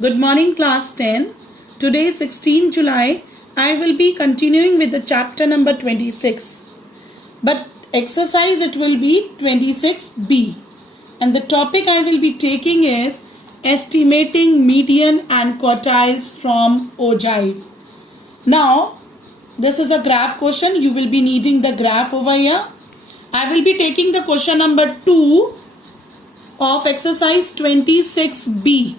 Good morning, class 10. Today, 16 July, I will be continuing with the chapter number 26. But exercise it will be 26B. And the topic I will be taking is estimating median and quartiles from ogive. Now, this is a graph question. You will be needing the graph over here. I will be taking the question number 2 of exercise 26B.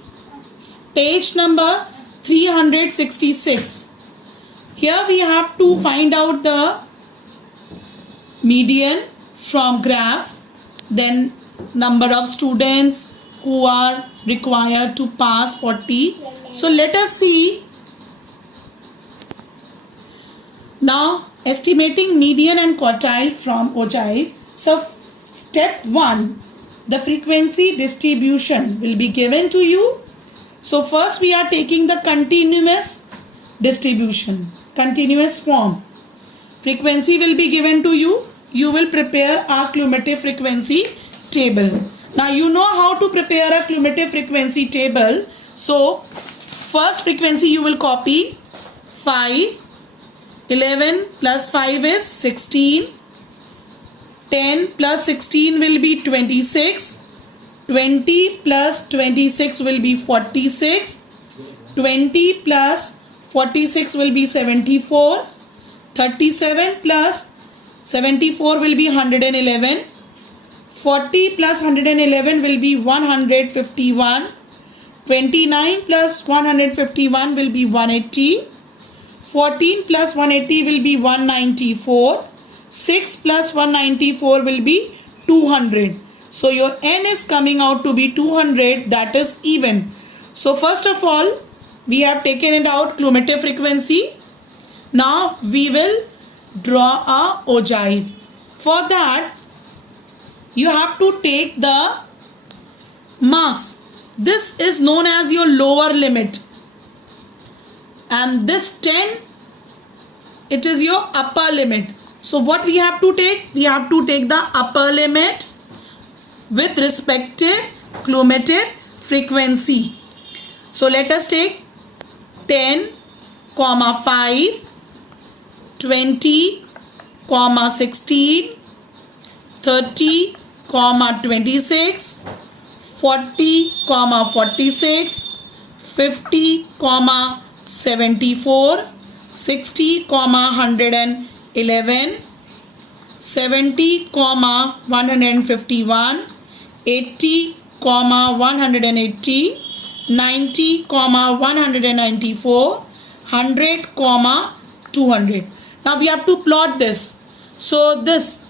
Page number 366. Here we have to find out the median from graph, then number of students who are required to pass 40. So let us see. Now estimating median and quartile from ogive. So step 1, the frequency distribution will be given to you. So first we are taking the continuous distribution, continuous form. Frequency will be given to you. You will prepare a cumulative frequency table. Now you know how to prepare a cumulative frequency table. So first frequency you will copy 5, 11 plus 5 is 16, 10 plus 16 will be 26, 20 plus 26 will be 46, 20 plus 46 will be 74, 37 plus 74 will be 111, 40 plus 111 will be 151, 29 plus 151 will be 180, 14 plus 180 will be 194, 6 plus 194 will be 200. So your n is coming out to be 200, that is even. So first of all, we have taken it out cumulative frequency. Now we will draw a ogive. For that, you have to take the marks. This is known as your lower limit. And this 10, it is your upper limit. So what we have to take? We have to take the upper limit with respective cumulative frequency. So let us take 10, 5, 20, 16, 30, 26, 40, 46, 50, 74, 60, 111, 70, 151, 80, 180, 90, 194, 100, 200. Now we have to plot this. So this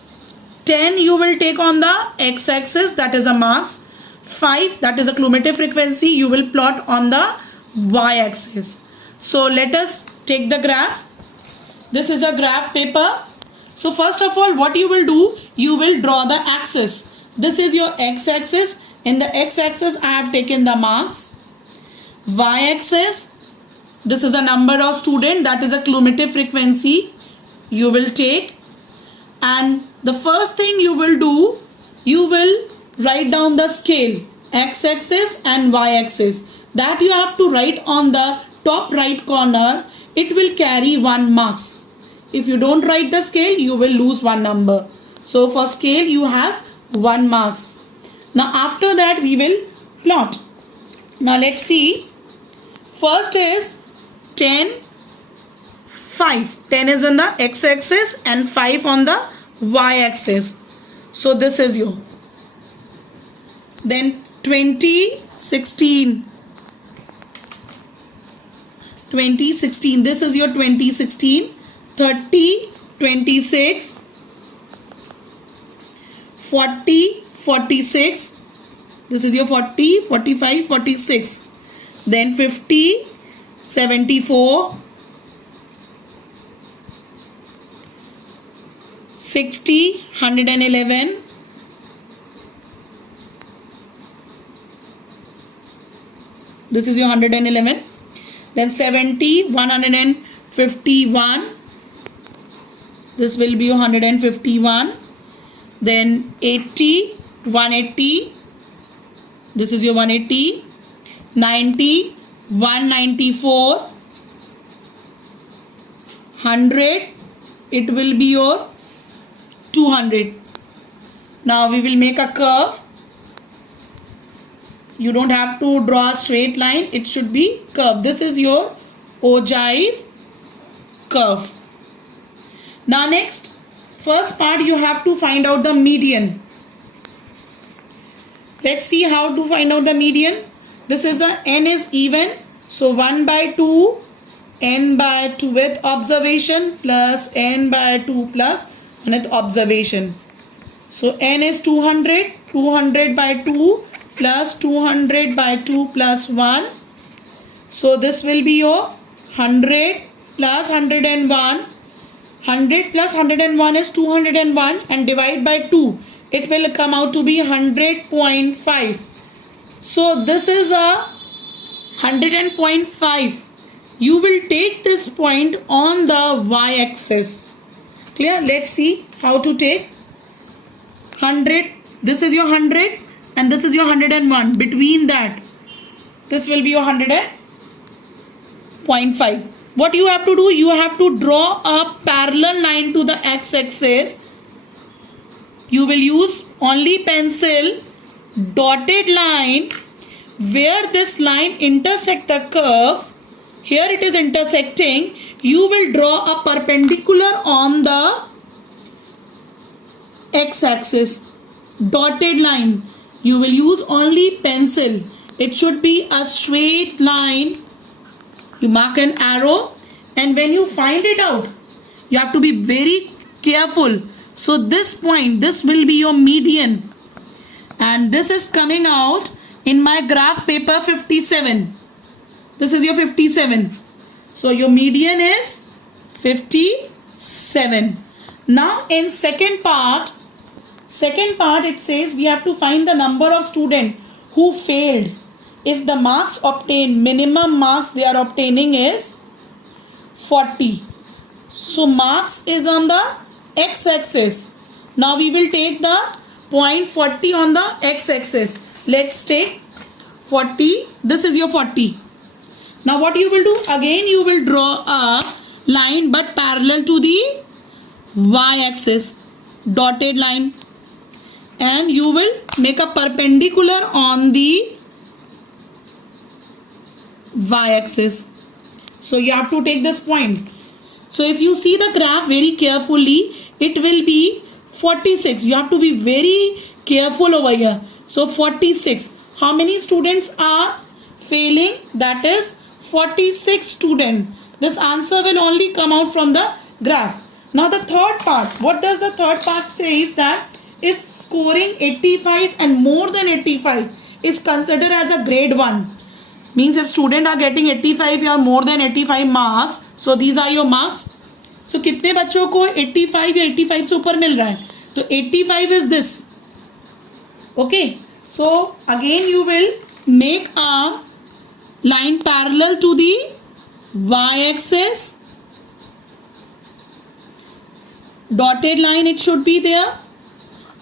10 you will take on the x-axis, that is a marks. 5, that is a cumulative frequency, you will plot on the y-axis. So let us take the graph. This is a graph paper. So first of all, what you will do, you will draw the axis. This is your x-axis. In the x-axis, I have taken the marks. Y-axis, this is a number of students, that is a cumulative frequency you will take. And the first thing you will do, you will write down the scale, x-axis and y-axis. That you have to write on the top right corner. It will carry 1 marks. If you don't write the scale, you will lose 1 number. So for scale, you have 1 marks. Now after that, we will plot. Now let's see. First is 10, 5. 10 is on the x-axis and 5 on the y-axis. So this is your. Then 20, 16. 2016. This is your 2016. 30, 26. 40, 46. This is your 40, 45, 46. Then 50, 74. 60, 111. This is your 111. Then 70, 151. This will be 151. Then 80, 180. This is your 180. 90, 194, 100, it will be your 200. Now we will make a curve. You don't have to draw a straight line, it should be curved. This is your ogive curve. Now next, first part you have to find out the median. Let's see how to find out the median. This is a n is even, so 1 by 2 n by 2th observation plus n by 2 plus 1th observation. So n is 200, 200 by 2 plus 200 by 2 plus 1. So this will be your 100 plus 101. 100 plus 101 is 201 and divide by 2. It will come out to be 100.5. So this is a 100.5. You will take this point on the y-axis. Clear? Let's see how to take 100. This is your 100 and this is your 101. Between that, this will be your 100.5. What you have to do? You have to draw a parallel line to the x-axis. You will use only pencil, dotted line, where this line intersect the curve. Here it is intersecting. You will draw a perpendicular on the x-axis. Dotted line. You will use only pencil. It should be a straight line. You mark an arrow, and when you find it out, you have to be very careful. So this point, this will be your median, and this is coming out in my graph paper 57. This is your 57. So your median is 57. Now in second part it says we have to find the number of students who failed. If the marks obtained, minimum marks they are obtaining is 40. So marks is on the x-axis. Now we will take the point 40 on the x-axis. Let's take 40. This is your 40. Now what you will do? Again you will draw a line but parallel to the y-axis. Dotted line. And you will make a perpendicular on the y-axis. So you have to take this point. So if you see the graph very carefully, it will be 46. You have to be very careful over here. So 46. How many students are failing? That is 46 students. This answer will only come out from the graph. Now the third part. What does the third part say is that if scoring 85 and more than 85 is considered as a grade 1. Means if students are getting 85 or more than 85 marks, so these are your marks. So कितने बच्चों को 85 या 85 से ऊपर मिल रहा है? तो 85 is this. Okay. So again you will make a line parallel to the y-axis. Dotted line it should be there.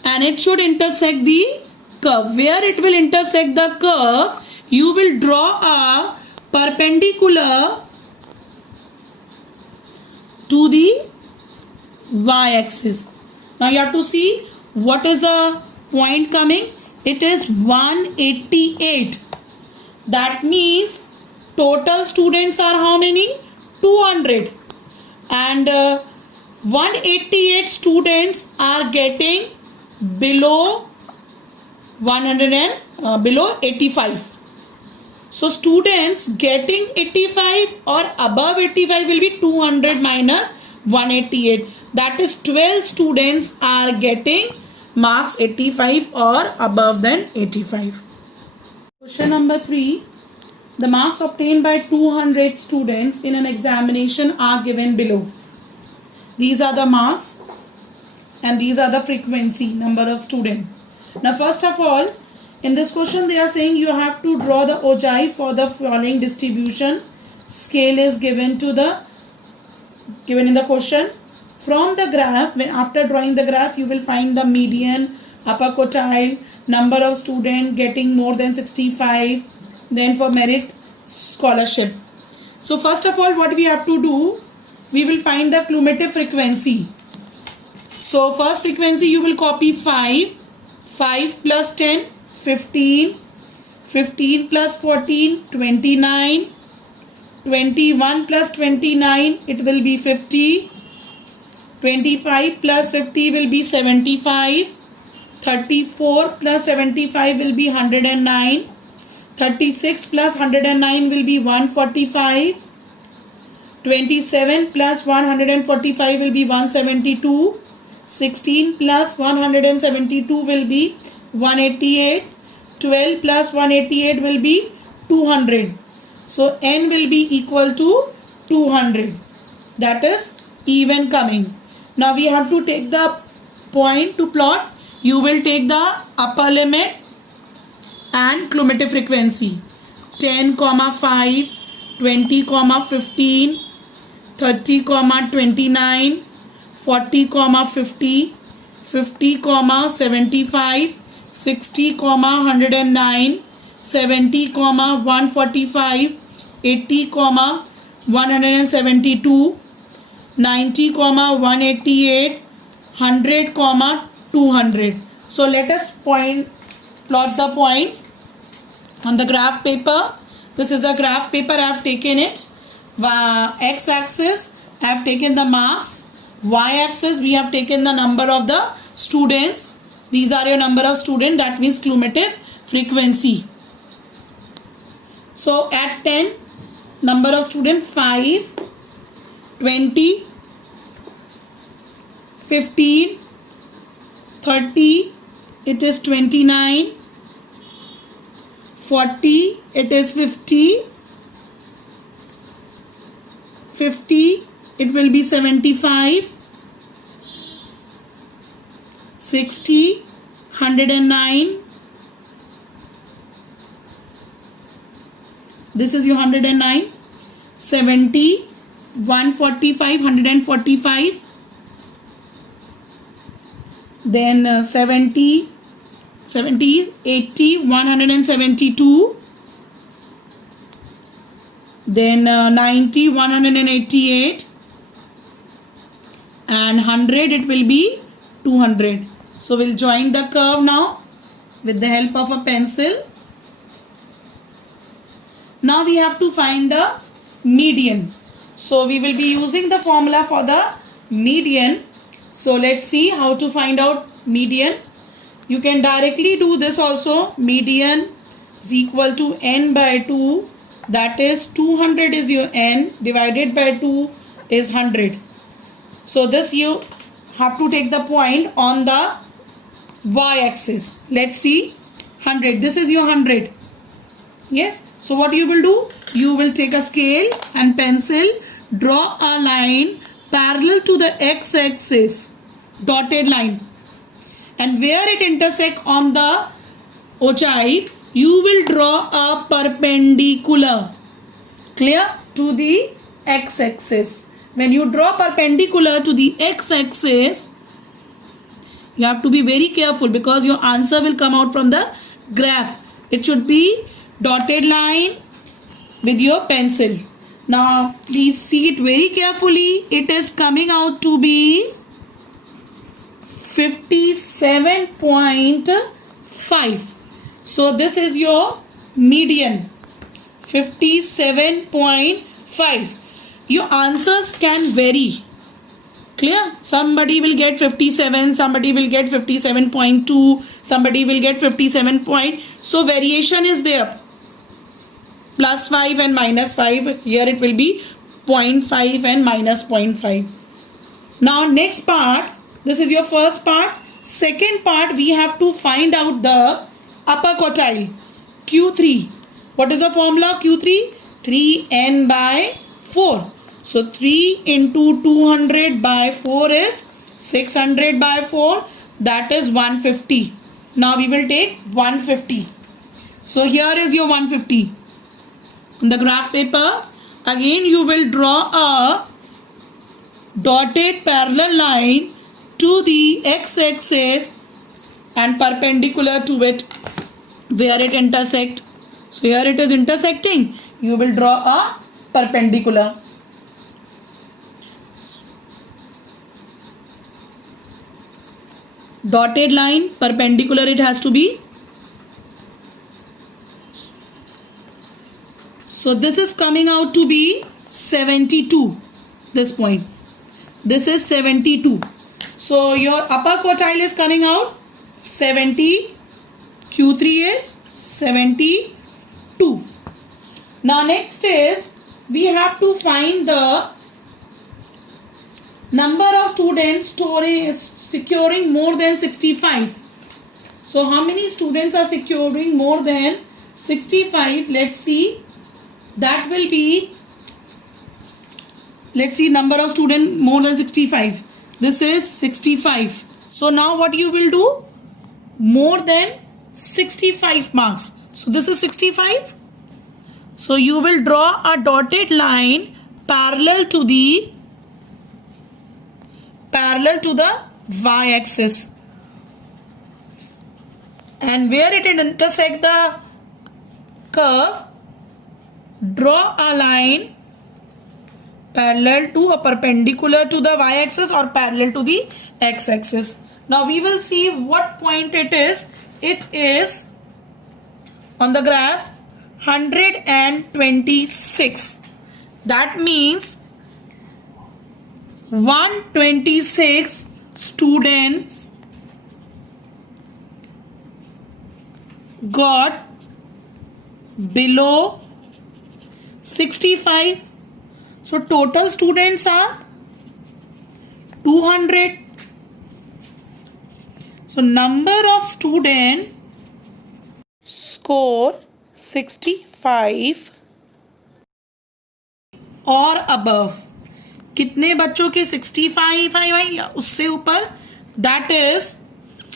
And it should intersect the curve. Where it will intersect the curve, you will draw a perpendicular to the y-axis. Now you have to see what is a point coming. It is 188. That means total students are how many? 200. And 188 students are getting below 100 and below 85. So students getting 85 or above 85 will be 200 minus 188. That is 12 students are getting marks 85 or above than 85. Question number 3. The marks obtained by 200 students in an examination are given below. These are the marks and these are the frequency, number of students. Now first of all, in this question they are saying you have to draw the ogive for the following distribution. Scale is given in the question. From the graph, after drawing the graph, you will find the median, upper quartile, number of students getting more than 65. Then for merit, scholarship. So first of all, what we have to do, we will find the cumulative frequency. So first frequency you will copy 5, 5 plus 10, 15, 15 plus 14, 29, 21 plus 29, it will be 50, 25 plus 50 will be 75, 34 plus 75 will be 109, 36 plus 109 will be 145, 27 plus 145 will be 172, 16 plus 172 will be 188, 12 plus 188 will be 200. So n will be equal to 200. That is even coming. Now we have to take the point to plot. You will take the upper limit and cumulative frequency. 10, 5, 20, 15, 30, 29, 40, 50, 50, 75, 60, 109, 70, 145, 80, 172, 90, 188, 100, 200. So let us plot the points on the graph paper. This is a graph paper. I have taken it. X axis I have taken the marks. Y axis we have taken the number of the students. These are your number of students. That means cumulative frequency. So at 10, number of students 5, 20, 15, 30, it is 29, 40, it is 50, 50, it will be 75, 60, 109, this is your 109, 70, 145, 145, then 70, 80, 172, then 90, 188, and 100 it will be 200. So we'll join the curve now with the help of a pencil. Now we have to find the median. So we will be using the formula for the median. So let's see how to find out median. You can directly do this also. Median is equal to n by 2. That is 200 is your n, divided by 2 is 100. So this you have to take the point on the y-axis. Let's see, 100. This is your 100. Yes. So what you will do? You will take a scale and pencil, draw a line parallel to the x-axis, dotted line. And where it intersect on the ogive, you will draw a perpendicular, clear, to the x-axis. When you draw perpendicular to the x-axis, you have to be very careful because your answer will come out from the graph. It should be dotted line with your pencil. Now please see it very carefully. It is coming out to be 57.5. So this is your median, 57.5. Your answers can vary. Clear? Somebody will get 57, somebody will get 57.2, somebody will get 57 point. So variation is there. Plus 5 and minus 5. Here it will be 0.5 and minus 0.5. Now next part, this is your first part. Second part, we have to find out the upper quartile, Q3. What is the formula? Q3? 3n by 4. So 3 into 200 by 4 is 600 by 4. That is 150. Now we will take 150. So here is your 150. On the graph paper, again you will draw a dotted parallel line to the x-axis and perpendicular to it where it intersect. So here it is intersecting. You will draw a perpendicular. Dotted line, perpendicular it has to be. So this is coming out to be 72, this point. This is 72. So your upper quartile is coming out 70. Q3 is 72. Now next is we have to find the number of students securing more than 65. So how many students are securing more than 65? Let's see. That will be, let's see, number of students more than 65. This is 65. So now what you will do? More than 65 marks. So this is 65. So you will draw a dotted line parallel to the y-axis, and where it will intersect the curve, draw a line parallel to or perpendicular to the y-axis or parallel to the x-axis. Now we will see what point it is. It is on the graph 126. That means 126 students got below 65. So total students are 200. So number of students score 65 और above. कितने बच्चों के 65 है या उससे ऊपर? That is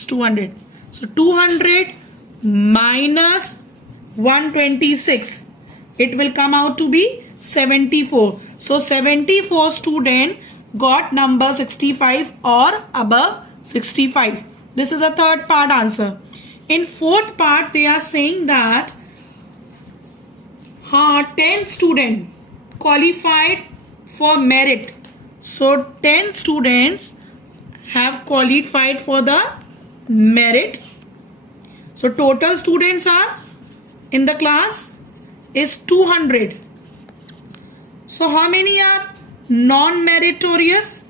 200. So 200 minus 126. It will come out to be 74. So 74 students got number 65 or above 65. This is a third part answer. In fourth part, they are saying that 10 students qualified for merit. So 10 students have qualified for the merit. So total students are in the class is 200. So how many are non-meritorious?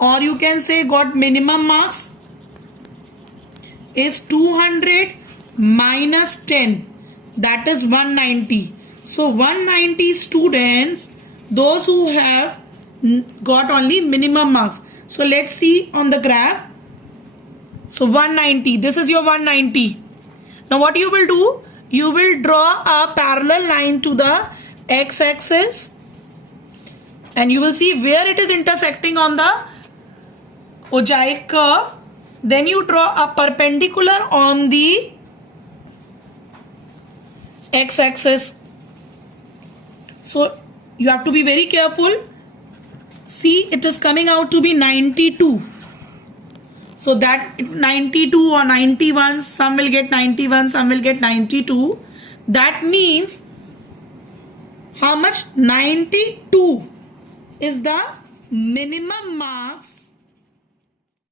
Or you can say got minimum marks is 200 minus 10. That is 190. So 190 students, those who have got only minimum marks. So let's see on the graph. So 190. This is your 190. Now what you will do? You will draw a parallel line to the x-axis, and you will see where it is intersecting on the ogive curve. Then you draw a perpendicular on the x-axis. So you have to be very careful. See, it is coming out to be 92. So that 92 or 91, some will get 91, some will get 92. That means how much? 92 is the minimum marks